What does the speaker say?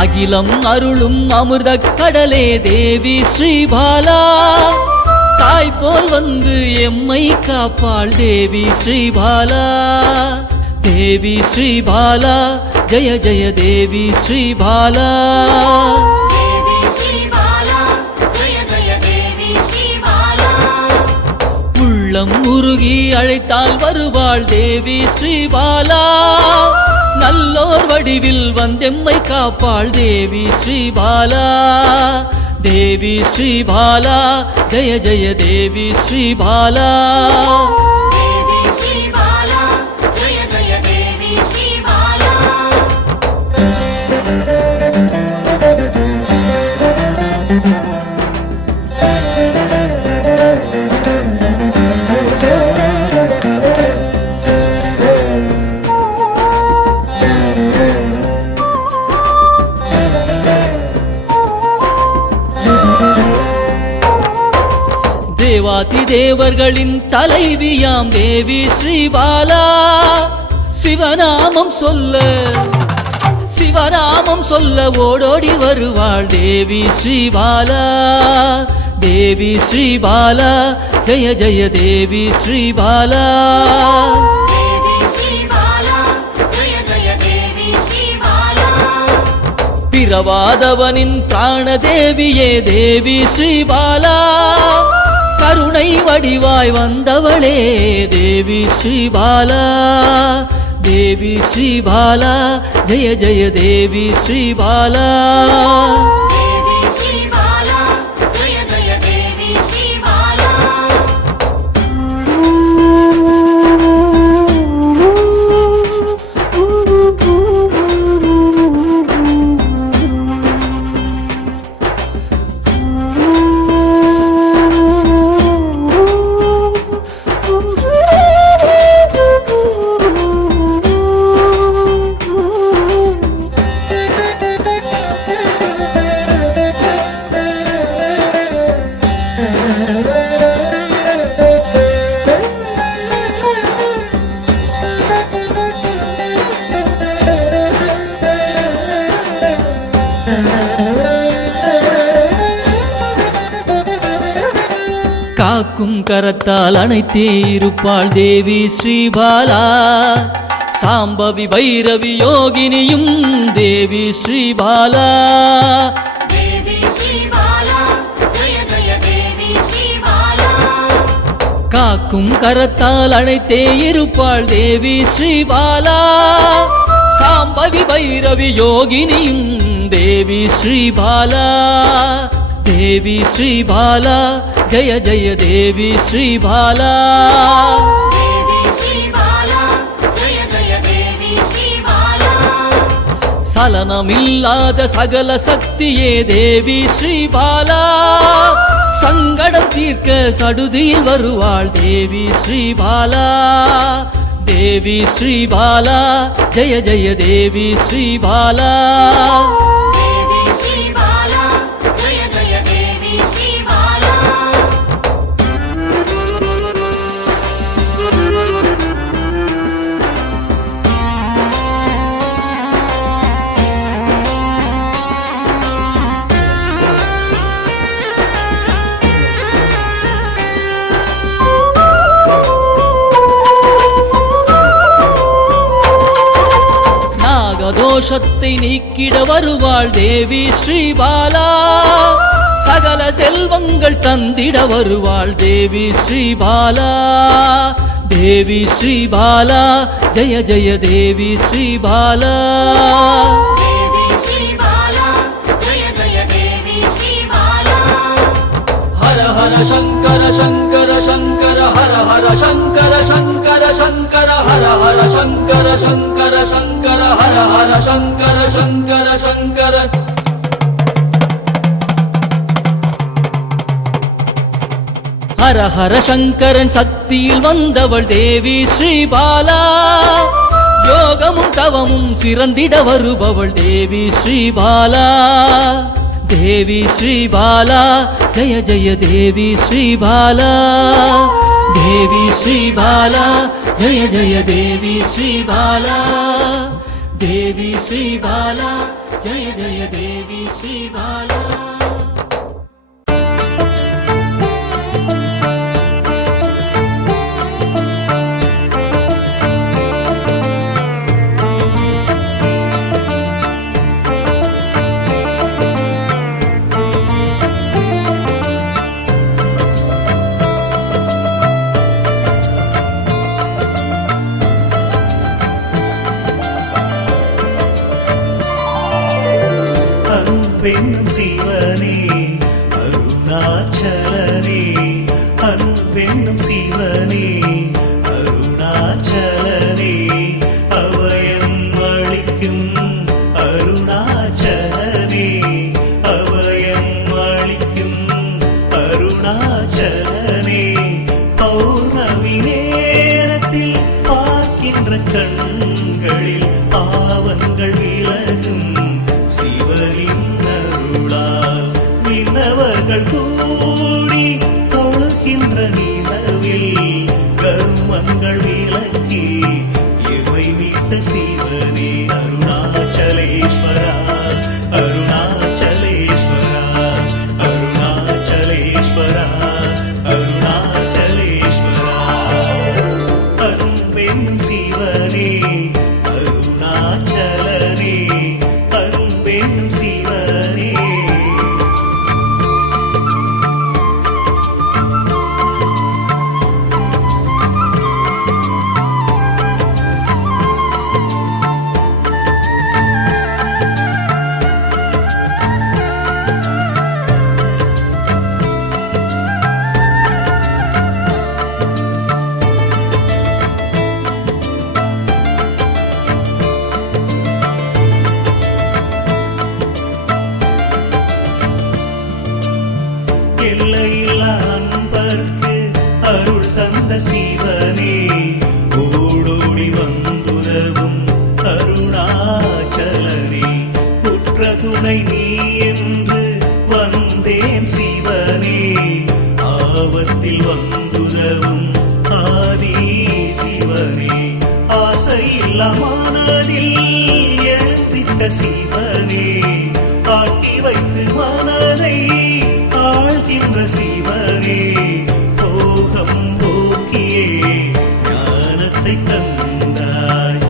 அகிலம் அருளும் அமிர்த கடலே தேவி ஸ்ரீபாலா, தாய் போல் வந்து எம்மை காப்பாள் தேவி ஸ்ரீபாலா. தேவி ஸ்ரீபாலா ஜெய ஜெய தேவி ஸ்ரீபாலா. உள்ளம் உருகி அழைத்தால் வருவாள் தேவி ஸ்ரீபாலா. நல்லோர் வடிவில் வந்தெம்மை காப்பாள் தேவி ஸ்ரீபாலா. தேவி ஸ்ரீபாலா ஜெய ஜெய தேவி ஸ்ரீபாலா. தேவாதி தேவர்களின் தலைவியாம் தேவி ஸ்ரீபாலா. சிவநாமம் சொல்ல ஓடோடி வருவாள் தேவி ஸ்ரீபாலா. தேவி ஸ்ரீபாலா ஜெய ஜெய தேவி ஸ்ரீபாலா. பிறவாதவனின் பிராணதேவியே தேவி ஸ்ரீபாலா. கருணை வடிவாய் வந்தவளே தேவி ஸ்ரீபாலா. தேவி ஸ்ரீபாலா ஜெய ஜெய தேவி ஸ்ரீபாலா. காக்கும் கரத்தால் அணைத்தே இருப்பாள் தேவி ஸ்ரீபாலா. சாம்பவி பைரவி யோகினியும் தேவி ஸ்ரீபாலா. காக்கும் கரத்தால் அணைத்தே இருப்பாள் தேவி ஸ்ரீபாலா. சாம்பவி பைரவி யோகினியும் தேவி ஸ்ரீபாலா. தேவி ஸ்ரீபாலா ஜெய ஜெய தேவி ஸ்ரீபாலா. சலனமில்லாத சகல சக்தியே தேவி ஸ்ரீபாலா. சங்கடம் தீர்க்க சடுதியில் வருவாள் தேவி ஸ்ரீபாலா. தேவி ஸ்ரீபாலா ஜெய ஜெய தேவி ஸ்ரீபாலா. தோஷத்தை நீக்கிட வருவாள் தேவி ஸ்ரீபாலா. சகல செல்வங்கள் தந்திட வருவாள் தேவி ஸ்ரீபாலா. தேவி ஸ்ரீபாலா ஜெய ஜெய தேவி ஸ்ரீபாலா. ஹர ஹர சங்கர சங்கர சங்கர ஹர ஹர சங்கர சங்கர சங்கர ஹர ஹர சங்கர சங்கர சங்கர ஹர ஹர சங்கர சங்கர சங்கர. ஹர ஹர சங்கரன் சக்தியில் வந்தவள் தேவி ஸ்ரீபாலா. யோகமும் தவமும் சிறந்திட வருபவள் தேவி ஸ்ரீபாலா. தேவி ஸ்ரீபாலா ஜய ஜய தேவி ஸ்ரீபாலா. தேவி ஸ்ரீபாலா ஜய ஜய தேவி ஸ்ரீபாலா. தேவி ஸ்ரீபாலா ஜய ஜய தேவி ஸ்ரீபாலா. அன்பென்னும் சிவனே அருணாச்சலனே. அன்பென்னும் சிவனே அருணாச்சலனே. அபயம் அளிக்கும் அருணாச்சலனே. அபயம் அளிக்கும் அருணாச்சலனே. பௌர்ணமி நேரத்தில் பார்க்கின்ற கண்களில் பாவங்கள் விலகும் சிவனின் அருளால். விண்ணவர்கள் கூடி தொழுகின்ற நிலவில் கர்மங்கள் விலக்கி இவை விட்ட சிவனே அருணாச்சலேஸ்வரா. அருணாச்சலேஸ்வரா அருணாச்சலேஸ்வரா அருணாச்சலேஸ்வரா. அன்பென்னும் சிவனே அருணாச்சலனே. அன்பென்னும் சிவனே. எல்லையில்லா அன்பர்க்கு அருள் தந்த சிவனே. ஓடோடி வந்துதவும் அருணாச்சலனே. உற்ற துணை நீ என்று வந்தேன் சிவனே. ஆபத்தில் வந்துதவும் ஆதி சிவனே. ஆசையில்லமான